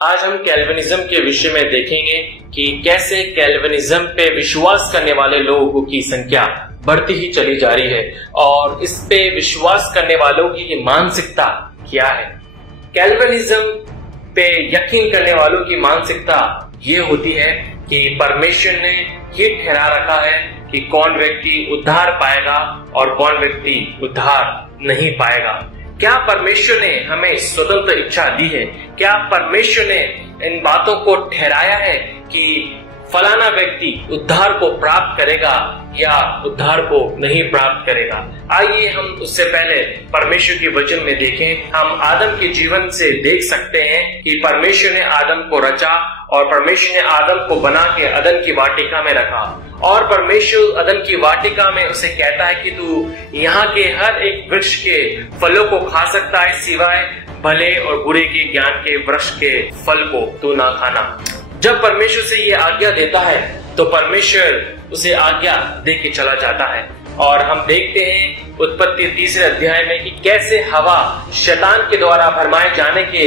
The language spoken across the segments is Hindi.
आज हम कैल्विनिज्म के विषय में देखेंगे कि कैसे कैल्विनिज्म पे विश्वास करने वाले लोगों की संख्या बढ़ती ही चली जा रही है और इस पे विश्वास करने वालों की मानसिकता क्या है। कैल्विनिज्म पे यकीन करने वालों की मानसिकता ये होती है कि परमेश्वर ने ये ठहरा रखा है कि कौन व्यक्ति उद्धार पाएगा और कौन व्यक्ति उद्धार नहीं पाएगा। क्या परमेश्वर ने हमें स्वतंत्र इच्छा दी है? क्या परमेश्वर ने इन बातों को ठहराया है कि फलाना व्यक्ति उद्धार को प्राप्त करेगा या उद्धार को नहीं प्राप्त करेगा? आइए हम उससे पहले परमेश्वर के वचन में देखें। हम आदम के जीवन से देख सकते हैं कि परमेश्वर ने आदम को रचा और परमेश्वर ने आदम को बना के अदन की वाटिका में रखा और परमेश्वर अदन की वाटिका में उसे कहता है कि तू यहाँ के हर एक वृक्ष के फलों को खा सकता है सिवाय भले और बुरे के ज्ञान के वृक्ष के फल को तू ना खाना। जब परमेश्वर से ये आज्ञा देता है तो परमेश्वर उसे आज्ञा दे के चला जाता है और हम देखते हैं उत्पत्ति 3 अध्याय में कि कैसे हवा शैतान के द्वारा भरमाए जाने के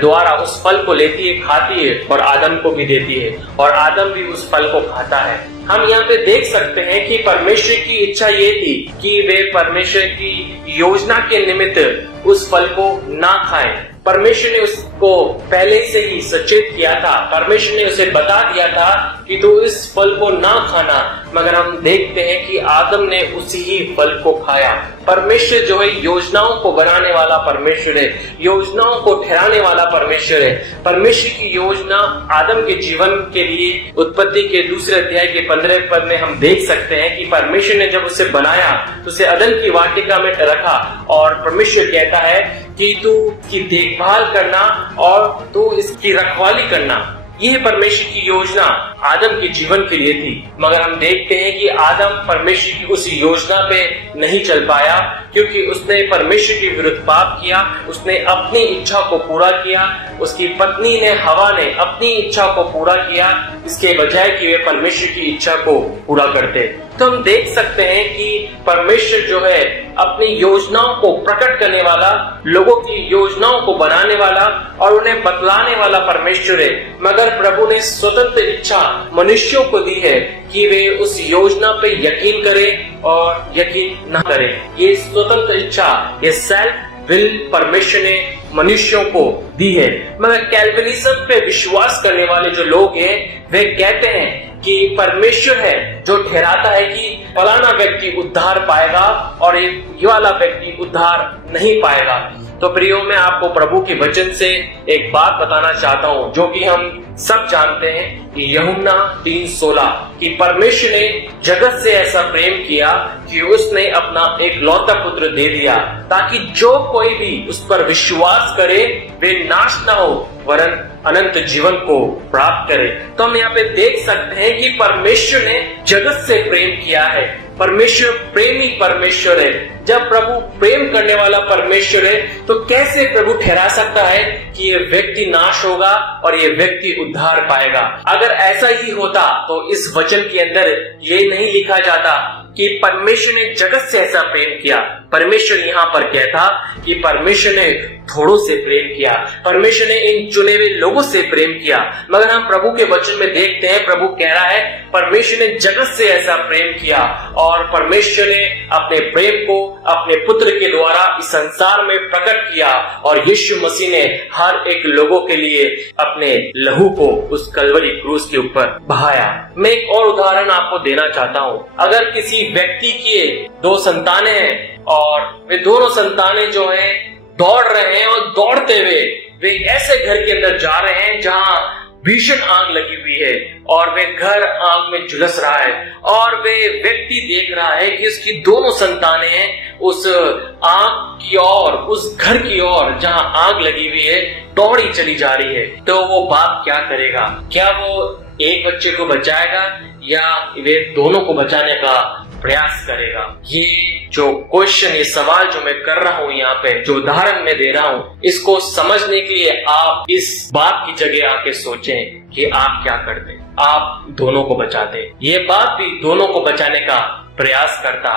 द्वारा उस फल को लेती है, खाती है और आदम को भी देती है और आदम भी उस फल को खाता है। हम यहाँ पे देख सकते हैं कि परमेश्वर की इच्छा ये थी कि वे परमेश्वर की योजना के निमित्त उस फल को ना खाएं। परमेश्वर ने उसको पहले से ही सचेत किया था, परमेश्वर ने उसे बता दिया था कि तू इस फल को ना खाना, मगर हम देखते हैं कि आदम ने उसी ही फल को खाया। परमेश्वर जो है योजनाओं को बनाने वाला परमेश्वर है, योजनाओं को ठहराने वाला परमेश्वर है। परमेश्वर की योजना आदम के जीवन के लिए उत्पत्ति के 2 अध्याय के 15 पद में हम देख सकते हैं कि परमेश्वर ने जब उसे बनाया तो उसे अदन की वाटिका में रखा और परमेश्वर कहता है कि तू की देखभाल करना और तू इसकी रखवाली करना। यह परमेश्वर की योजना आदम के जीवन के लिए थी, मगर हम देखते हैं कि आदम परमेश्वर की उस योजना पे नहीं चल पाया क्योंकि उसने परमेश्वर के विरुद्ध पाप किया। उसने अपनी इच्छा को पूरा किया, उसकी पत्नी ने हवा ने अपनी इच्छा को पूरा किया, इसके बजाय कि वे परमेश्वर की इच्छा को पूरा करते। तो हम देख सकते हैं कि परमेश्वर जो है अपनी योजनाओं को प्रकट करने वाला, लोगों की योजनाओं को बनाने वाला और उन्हें बतलाने वाला परमेश्वर है, मगर प्रभु ने स्वतंत्र इच्छा मनुष्यों को दी है कि वे उस योजना पे यकीन करें और यकीन न करें। ये स्वतंत्र इच्छा, ये सेल्फ विल परमेश्वर ने मनुष्यों को दी है। मगर कैल्विनिज्म पे विश्वास करने वाले जो लोग हैं वे कहते हैं कि परमेश्वर है जो ठहराता है कि फलाना व्यक्ति उद्धार पाएगा और ये वाला व्यक्ति उद्धार नहीं पाएगा। तो प्रियो, मैं आपको प्रभु के वचन से एक बात बताना चाहता हूँ जो कि हम सब जानते हैं कि यूहन्ना 3:16 कि परमेश्वर ने जगत से ऐसा प्रेम किया कि उसने अपना एक लौता पुत्र दे दिया ताकि जो कोई भी उस पर विश्वास करे वे नाश ना हो वरन अनंत जीवन को प्राप्त करे। तो हम यहाँ पे देख सकते हैं कि परमेश्वर ने जगत से प्रेम किया है। परमेश्वर प्रेमी परमेश्वर है। जब प्रभु प्रेम करने वाला परमेश्वर है तो कैसे प्रभु ठहरा सकता है कि ये व्यक्ति नाश होगा और ये व्यक्ति उद्धार पाएगा? अगर ऐसा ही होता तो इस वचन के अंदर ये नहीं लिखा जाता कि परमेश्वर ने जगत से ऐसा प्रेम किया। परमेश्वर यहाँ पर कहता कि परमेश्वर ने थोड़ों से प्रेम किया, परमेश्वर ने इन चुने हुए लोगों से प्रेम किया। मगर हम प्रभु के वचन में देखते हैं प्रभु कह रहा है परमेश्वर ने जगत से ऐसा प्रेम किया और परमेश्वर ने अपने प्रेम को अपने पुत्र के द्वारा इस संसार में प्रकट किया और यीशु मसीह ने हर एक लोगों के लिए अपने लहू को उस कलवरी क्रूस के ऊपर बहाया। मैं एक और उदाहरण आपको देना चाहता हूँ। अगर किसी व्यक्ति की 2 संतानें हैं और वे दोनों संतानें जो हैं दौड़ रहे हैं और दौड़ते हुए वे ऐसे घर के अंदर जा रहे हैं जहां भीषण आग लगी हुई है और वे घर आग में झुलस रहा है और वे व्यक्ति देख रहा है कि उसकी दोनों संतानें उस आग की ओर, उस घर की ओर जहां आग लगी हुई है दौड़ी चली जा रही है। तो वो बाप क्या करेगा? क्या वो एक बच्चे को बचाएगा या वे दोनों को बचाने का प्रयास करेगा? ये जो क्वेश्चन, ये सवाल जो मैं कर रहा हूँ यहाँ पे, जो उदाहरण मैं दे रहा हूँ, इसको समझने के लिए आप इस बाप की जगह आके सोचें कि आप क्या करते। आप दोनों को बचाते। ये बाप भी दोनों को बचाने का प्रयास करता।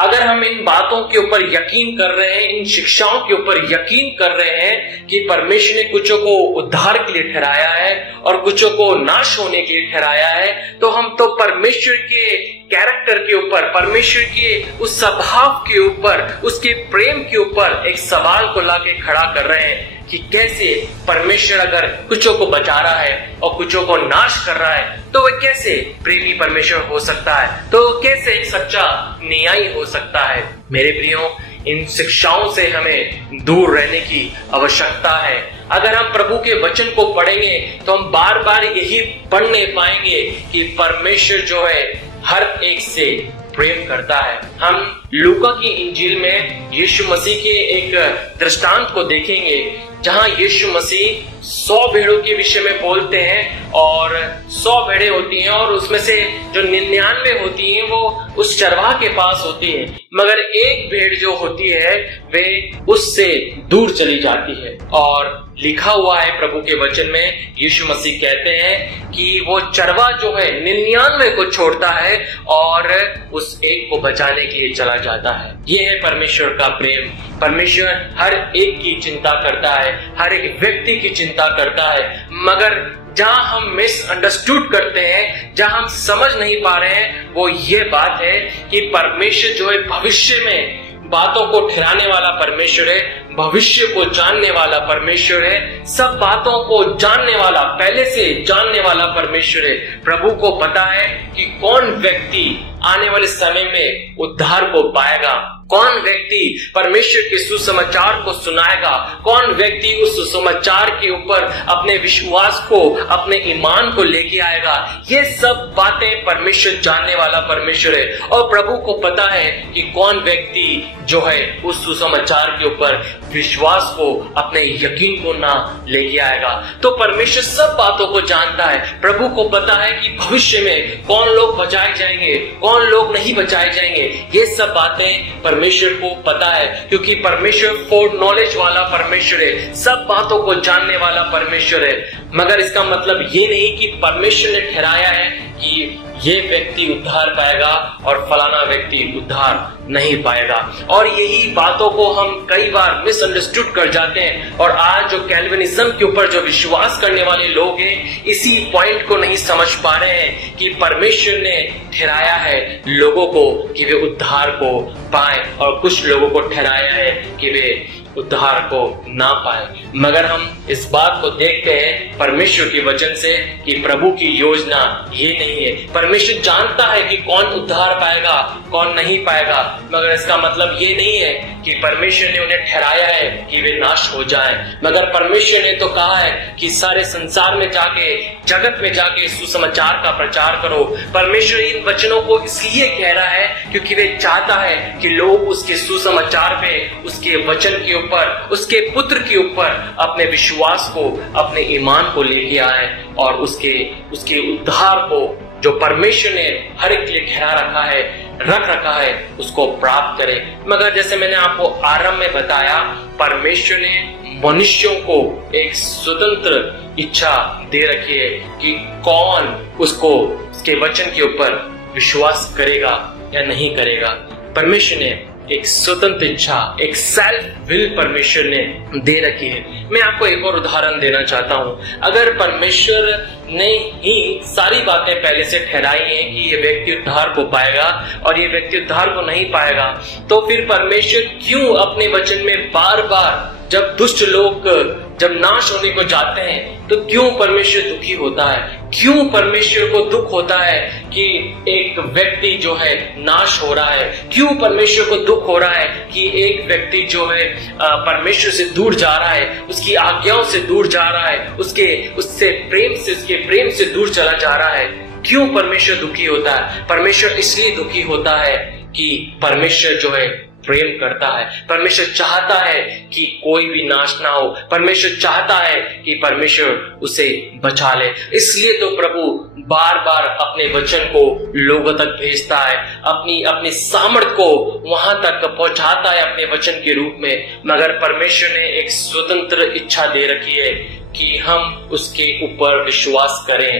अगर हम इन बातों के ऊपर यकीन कर रहे हैं, इन शिक्षाओं के ऊपर यकीन कर रहे हैं कि परमेश्वर ने कुछों को उद्धार के लिए ठहराया है और कुछों को नाश होने के लिए ठहराया है, तो हम तो परमेश्वर के कैरेक्टर के ऊपर, परमेश्वर के उस स्वभाव के ऊपर, उसके प्रेम के ऊपर एक सवाल को लाके खड़ा कर रहे हैं कि कैसे परमेश्वर अगर कुछों को बचा रहा है और कुछों को नाश कर रहा है, तो वह कैसे प्रेमी परमेश्वर हो सकता है, तो कैसे एक सच्चा न्यायी हो सकता है। मेरे प्रियो, इन शिक्षाओं से हमें दूर रहने की आवश्यकता है। अगर हम प्रभु के वचन को पढ़ेंगे तो हम बार बार यही पढ़ नहीं पाएंगे कि परमेश्वर जो है हर एक से प्रेम करता है। हम लूका की इंजील में यीशु मसीह के एक दृष्टांत को देखेंगे जहां यीशु मसीह 100 भेड़ों के विषय में बोलते हैं और 100 भेड़ें होती हैं और उसमें से जो 99 होती हैं वो उस चरवाह के पास होती हैं, मगर एक भेड़ जो होती है वे उससे दूर चली जाती है। और लिखा हुआ है प्रभु के वचन में, यीशु मसीह कहते हैं कि वो चरवाह जो है 99 को छोड़ता है और उस एक को बचाने के लिए चला जाता है। ये है परमेश्वर का प्रेम। परमेश्वर हर एक की चिंता करता है, हर एक व्यक्ति की चिंता करता है, मगर जहां हम मिसअंडरस्टूड करते हैं, जहां हम समझ नहीं पा रहे हैं, वो ये बात है कि परमेश्वर जो है भविष्य में बातों को ठहराने वाला परमेश्वर है, भविष्य को जानने वाला परमेश्वर है, सब बातों को जानने वाला, पहले से जानने वाला परमेश्वर है। प्रभु को पता है कि कौन व्यक्ति आने वाले समय में उद्धार को पाएगा, कौन व्यक्ति परमेश्वर के सुसमाचार को सुनाएगा, कौन व्यक्ति उस सुसमाचार के ऊपर अपने विश्वास को, अपने ईमान को लेके आएगा। ये सब बातें परमेश्वर जानने वाला परमेश्वर है और प्रभु को पता है कि कौन व्यक्ति जो है उस सुसमाचार के ऊपर विश्वास को, अपने यकीन को ना लेके आएगा। तो परमेश्वर सब बातों को जानता है। प्रभु को पता है कि भविष्य में कौन लोग बचाए जाएंगे, कौन लोग नहीं बचाए जाएंगे। ये सब बातें परमेश्वर को पता है, क्योंकि परमेश्वर फोर नॉलेज वाला परमेश्वर है, सब बातों को जानने वाला परमेश्वर है। मगर इसका मतलब ये नहीं कि परमेश्वर ने ठहराया है कि ये व्यक्ति उद्धार पाएगा और फलाना व्यक्ति उद्धार नहीं पाएगा। और यही बातों को हम कई बार मिसअंडरस्टूड कर जाते हैं और आज जो कैल्विनिज्म के ऊपर जो विश्वास करने वाले लोग हैं, इसी पॉइंट को नहीं समझ पा रहे हैं कि परमेश्वर ने ठहराया है लोगों को कि वे उद्धार को पाए और कुछ लोगों को ठहराया है कि वे उद्धार को ना पाए। मगर हम इस बात को देखते हैं परमेश्वर के वचन से कि प्रभु की योजना ये नहीं है। परमेश्वर जानता है कि कौन उद्धार पाएगा, कौन नहीं पाएगा, मगर इसका मतलब ये नहीं है कि परमेश्वर ने उन्हें ठहराया है कि वे नाश हो जाएं। मगर परमेश्वर ने तो कहा है कि सारे संसार में जाके, जगत में जाके सुसमाचार का प्रचार करो। परमेश्वर इन वचनों को इसलिए कह रहा है क्योंकि वे चाहता है कि लोग उसके सुसमाचार पे, उसके वचन के ऊपर, उसके पुत्र के ऊपर अपने विश्वास को, अपने ईमान को लेके आए और उसके उद्धार को जो परमेश्वर ने हर एक के लिए ठहरा रख रखा है उसको प्राप्त करे। मगर जैसे मैंने आपको आरंभ में बताया, परमेश्वर ने मनुष्यों को एक स्वतंत्र इच्छा दे रखी है कि कौन उसके वचन के ऊपर विश्वास करेगा या नहीं करेगा। परमेश्वर ने एक स्वतंत्र इच्छा, एक सेल्फ विल परमेश्वर ने दे रखी है। मैं आपको एक और उदाहरण देना चाहता हूं। अगर परमेश्वर ने ही सारी बातें पहले से ठहराई हैं कि ये व्यक्ति उद्धार को पाएगा और ये व्यक्ति उद्धार को नहीं पाएगा, तो फिर परमेश्वर क्यों अपने वचन में बार बार जब दुष्ट लोग जब नाश होने को जाते हैं तो क्यों परमेश्वर दुखी होता है? क्यों परमेश्वर को दुख होता है कि एक व्यक्ति जो है नाश हो रहा है? क्यों परमेश्वर को दुख हो रहा है कि एक व्यक्ति जो है परमेश्वर से दूर जा रहा है, उसकी आज्ञाओं से दूर जा रहा है, उसके प्रेम से दूर चला जा रहा है? क्यों परमेश्वर दुखी होता है? परमेश्वर इसलिए दुखी होता है कि परमेश्वर जो है प्रेम करता है। परमेश्वर चाहता है कि कोई भी नाश ना हो। परमेश्वर चाहता है कि परमेश्वर उसे बचा ले। इसलिए तो प्रभु बार बार अपने वचन को लोगों तक भेजता है, अपनी सामर्थ को वहां तक पहुंचाता है अपने वचन के रूप में। मगर परमेश्वर ने एक स्वतंत्र इच्छा दे रखी है कि हम उसके ऊपर विश्वास करें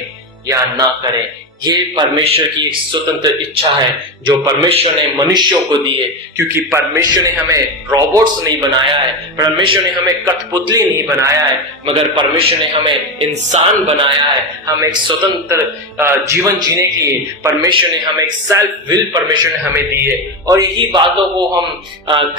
या ना करें। ये परमेश्वर की एक स्वतंत्र इच्छा है जो परमेश्वर ने मनुष्यों को दी है, क्योंकि परमेश्वर ने हमें रोबोट्स नहीं बनाया है, परमेश्वर ने हमें कठपुतली नहीं बनाया है, मगर परमेश्वर ने हमें इंसान बनाया है। हम एक स्वतंत्र जीवन जीने के लिए परमेश्वर ने हमें एक सेल्फ विल परमेश्वर ने हमें दी है। और यही बातों को हम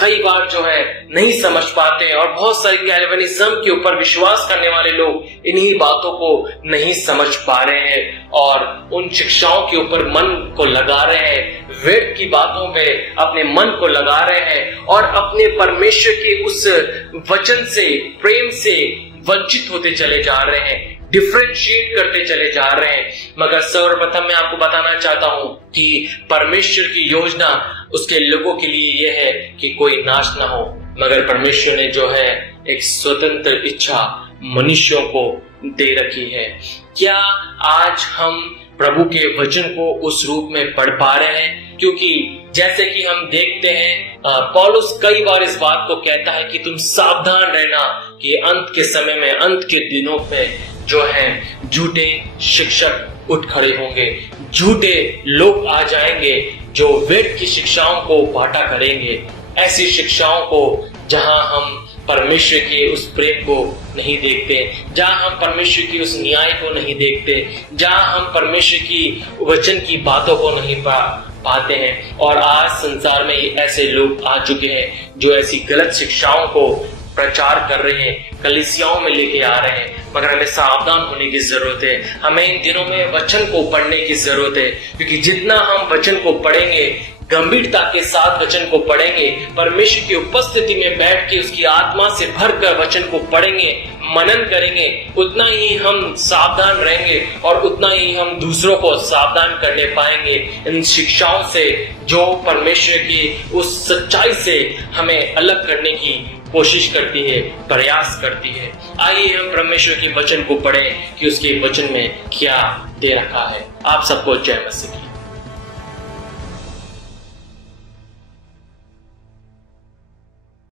कई बार जो है नहीं समझ पाते हैं, और बहुत सारे कैल्विनिज्म के ऊपर विश्वास करने वाले लोग इन्हीं बातों को नहीं समझ पा रहे हैं और उन शिक्षाओं के ऊपर मन को लगा रहे हैं, वेद की बातों में अपने मन को लगा रहे हैं और अपने परमेश्वर के उस वचन से, प्रेम से वंचित होते चले जा रहे हैं, डिफरेंशिएट करते चले जा रहे हैं। मगर सर्वप्रथम मैं आपको बताना चाहता हूं कि परमेश्वर की योजना उसके लोगों के लिए यह है कि कोई नाश ना हो, मगर परमेश्वर ने जो है एक स्वतंत्र इच्छा मनुष्यों को दे रखी है। क्या आज हम प्रभु के वचन को उस रूप में पढ़ पा रहे हैं? क्योंकि जैसे कि हम देखते हैं पौलुस कई बार इस बात को कहता है कि तुम सावधान रहना कि अंत के समय में, अंत के दिनों में जो है झूठे शिक्षक उठ खड़े होंगे, झूठे लोग आ जाएंगे जो वेद की शिक्षाओं को बांटा करेंगे, ऐसी शिक्षाओं को जहां हम परमेश्वर के उस प्रेम को नहीं देखते, जहां हम परमेश्वर की उस न्याय को नहीं देखते, जहां हम परमेश्वर की वचन की बातों को नहीं पाते हैं। और आज संसार में ऐसे लोग आ चुके हैं जो ऐसी गलत शिक्षाओं को प्रचार कर रहे हैं, कलीसियाओं में लेके आ रहे हैं। मगर हमें सावधान होने की जरूरत है, हमें इन दिनों में वचन को पढ़ने की जरूरत है, क्योंकि जितना हम वचन को पढ़ेंगे, गंभीरता के साथ वचन को पढ़ेंगे, परमेश्वर की उपस्थिति में बैठ के उसकी आत्मा से भरकर वचन को पढ़ेंगे, मनन करेंगे, उतना ही हम सावधान रहेंगे और उतना ही हम दूसरों को सावधान करने पाएंगे इन शिक्षाओं से जो परमेश्वर की उस सच्चाई से हमें अलग करने की कोशिश करती है, प्रयास करती है। आइए हम परमेश्वर के वचन को पढ़ें कि उसके वचन में क्या दे रखा है। आप सबको जय मसीह।